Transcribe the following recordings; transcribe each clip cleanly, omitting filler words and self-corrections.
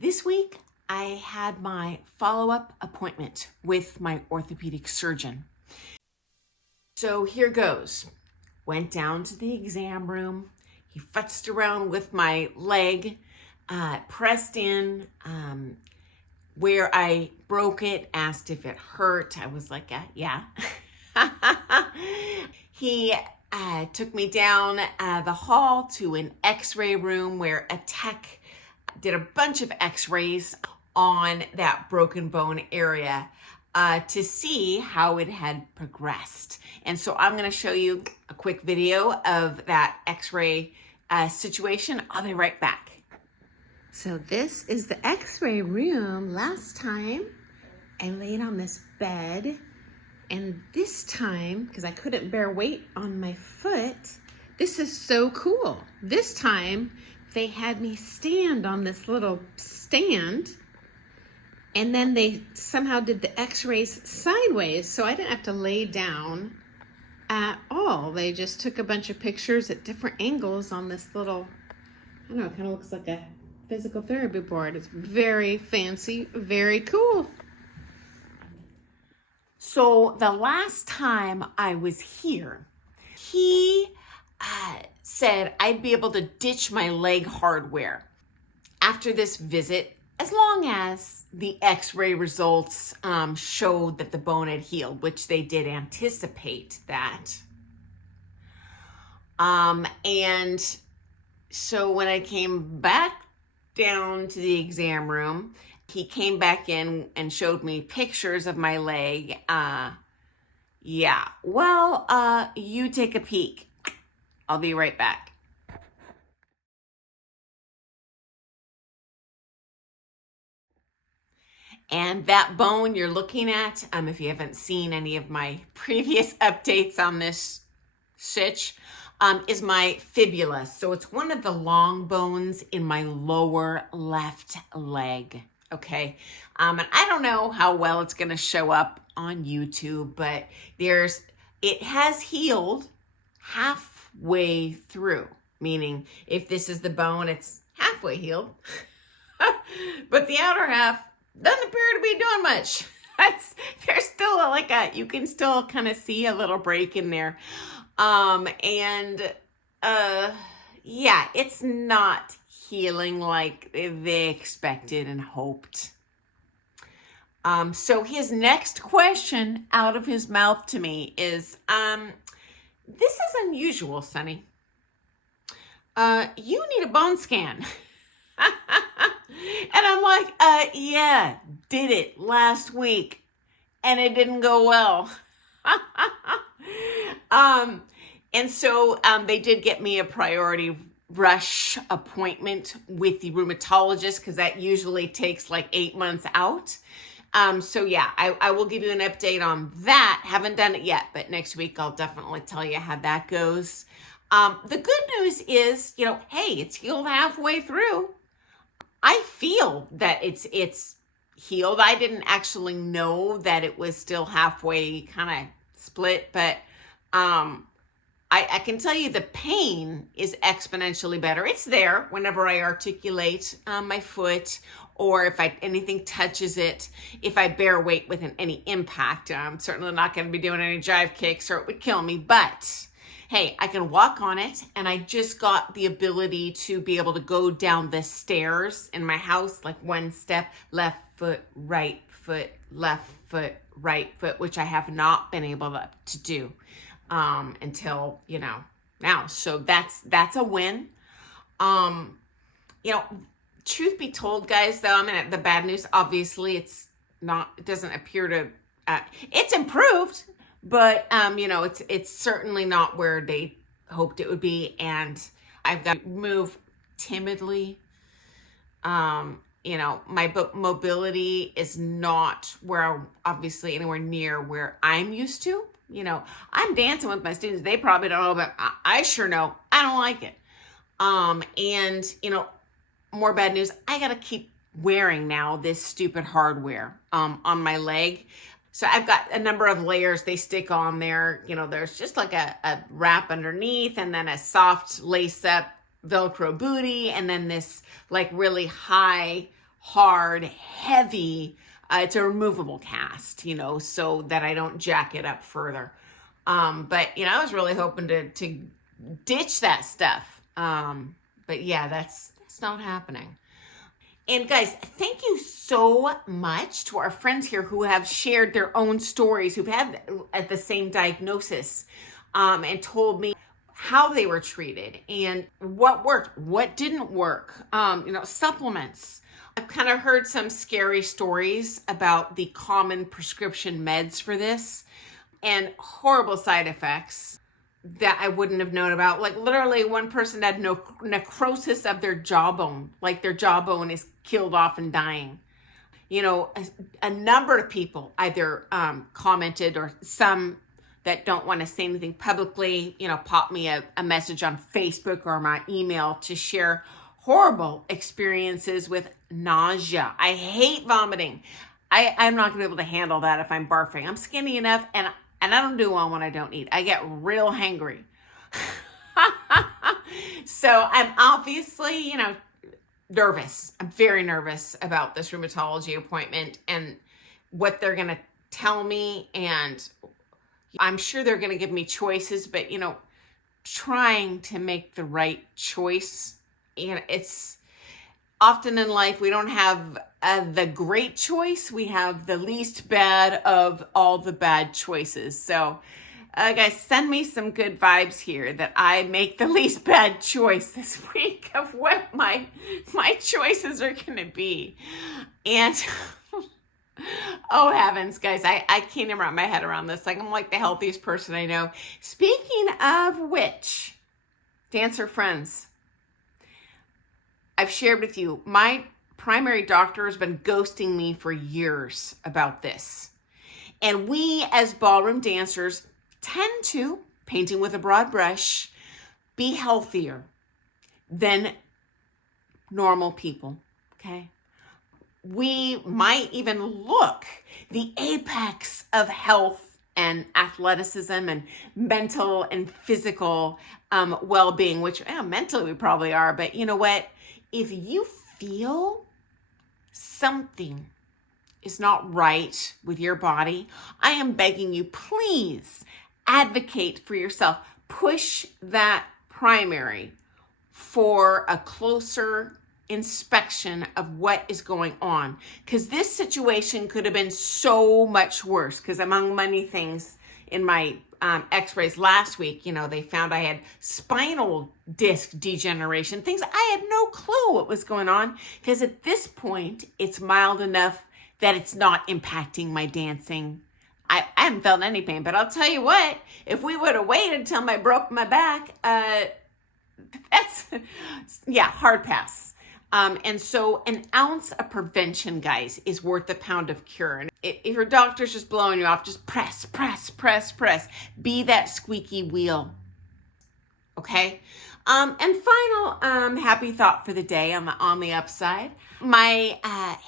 This week, I had my follow-up appointment with my orthopedic surgeon. So here goes. Went down to the exam room. He futzed around with my leg, pressed in where I broke it, asked if it hurt. I was like, yeah. He took me down the hall to an x-ray room where a tech did a bunch of x-rays on that broken bone area to see how it had progressed. And so I'm going to show you a quick video of that x-ray situation. I'll be right back. So this is the x-ray room. Last time I laid on this bed, and this time, because I couldn't bear weight on my foot, this is so cool. This time they had me stand on this little stand, and then they somehow did the x-rays sideways, so I didn't have to lay down at all. They just took a bunch of pictures at different angles on this little, I don't know, it kind of looks like a physical therapy board. It's very fancy, very cool. So the last time I was here, he said I'd be able to ditch my leg hardware after this visit, as long as the x-ray results showed that the bone had healed, which they did anticipate that. And so when I came back down to the exam room, he came back in and showed me pictures of my leg. Yeah, well, you take a peek. I'll be right back. And that bone you're looking at, if you haven't seen any of my previous updates on this sitch, is my fibula. So it's one of the long bones in my lower left leg. Okay. And I don't know how well it's going to show up on YouTube, but it has healed halfway through, meaning if this is the bone, it's halfway healed, but the outer half doesn't appear to be doing much. There's still you can still kind of see a little break in there. Yeah, it's not healing like they expected and hoped. So his next question out of his mouth to me is, this is unusual, Sonny. You need a bone scan. And I'm like, yeah, did it last week and it didn't go well. And so they did get me a priority rush appointment with the rheumatologist, because that usually takes like 8 months out. So yeah, I will give you an update on that. Haven't done it yet, but next week I'll definitely tell you how that goes. The good news is, hey, it's healed halfway through. I feel that it's healed. I didn't actually know that it was still halfway kind of split, but I can tell you the pain is exponentially better. It's there whenever I articulate my foot, or if anything touches it, if I bear weight with any impact. I'm certainly not going to be doing any jive kicks or it would kill me, but hey, I can walk on it, and I just got the ability to be able to go down the stairs in my house, like one step, left foot, right foot, left foot, right foot, which I have not been able to do until, now. So that's a win. Truth be told, guys, though, the bad news, obviously, it doesn't appear to, it's improved, but, it's certainly not where they hoped it would be. And I've got to move timidly. My mobility is not obviously anywhere near where I'm used to. I'm dancing with my students. They probably don't know, but I sure know I don't like it. And, more bad news, I got to keep wearing now this stupid hardware on my leg. So I've got a number of layers they stick on there. There's just like a wrap underneath, and then a soft lace up Velcro booty, and then this like really high hard, heavy. It's a removable cast, so that I don't jack it up further. But I was really hoping to ditch that stuff. But yeah, that's not happening. And guys, thank you so much to our friends here who have shared their own stories, who've had the same diagnosis, and told me how they were treated and what worked, what didn't work, supplements. I've kind of heard some scary stories about the common prescription meds for this and horrible side effects that I wouldn't have known about. Like literally one person had necrosis of their jawbone, like their jawbone is killed off and dying. A number of people either commented, or some that don't want to say anything publicly, pop me a message on Facebook or my email to share horrible experiences with nausea. I hate vomiting. I'm not going to be able to handle that if I'm barfing. I'm skinny enough, and I don't do well when I don't eat. I get real hangry. So I'm obviously, nervous. I'm very nervous about this rheumatology appointment and what they're going to tell me. And I'm sure they're going to give me choices, but, trying to make the right choice. It's often in life, we don't have the great choice. We have the least bad of all the bad choices. So guys, send me some good vibes here that I make the least bad choice this week of what my choices are going to be. And oh heavens, guys, I can't even wrap my head around this. Like, I'm like the healthiest person I know. Speaking of which, dancer friends, I've shared with you, my primary doctor has been ghosting me for years about this. And we as ballroom dancers tend to, painting with a broad brush, be healthier than normal people, okay? We might even look the apex of health and athleticism and mental and physical well-being, which mentally we probably are, but you know what? If you feel something is not right with your body, I am begging you, please advocate for yourself. Push that primary for a closer inspection of what is going on, because this situation could have been so much worse. Because among many things in my x-rays last week, they found I had spinal disc degeneration, things I had no clue what was going on, because at this point it's mild enough that it's not impacting my dancing. I haven't felt any pain, but I'll tell you what, if we would have waited until I broke my back, that's, hard pass. And so an ounce of prevention, guys, is worth a pound of cure. And if your doctor's just blowing you off, just press, press, press, press. Be that squeaky wheel. Okay? And final happy thought for the day on the upside. My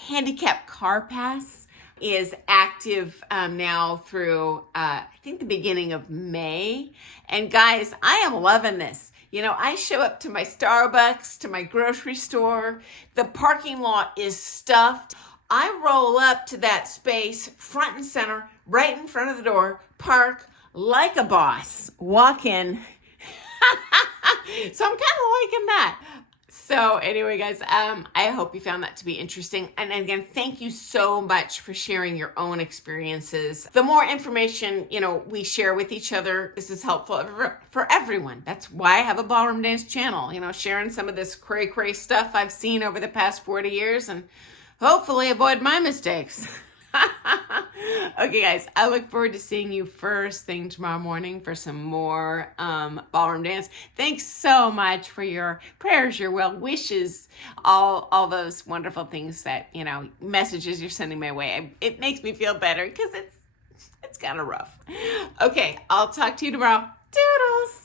handicap car pass is active now through, I think, the beginning of May. And guys, I am loving this. I show up to my Starbucks, to my grocery store. The parking lot is stuffed. I roll up to that space, front and center, right in front of the door, park like a boss, walk in. So I'm kind of liking that. So anyway, guys, I hope you found that to be interesting. And again, thank you so much for sharing your own experiences. The more information, we share with each other, this is helpful for everyone. That's why I have a ballroom dance channel, sharing some of this cray stuff I've seen over the past 40 years and hopefully avoid my mistakes. Okay, guys, I look forward to seeing you first thing tomorrow morning for some more ballroom dance. Thanks so much for your prayers, your well wishes, all those wonderful things that, messages you're sending my way. It makes me feel better because it's kind of rough. Okay, I'll talk to you tomorrow. Doodles!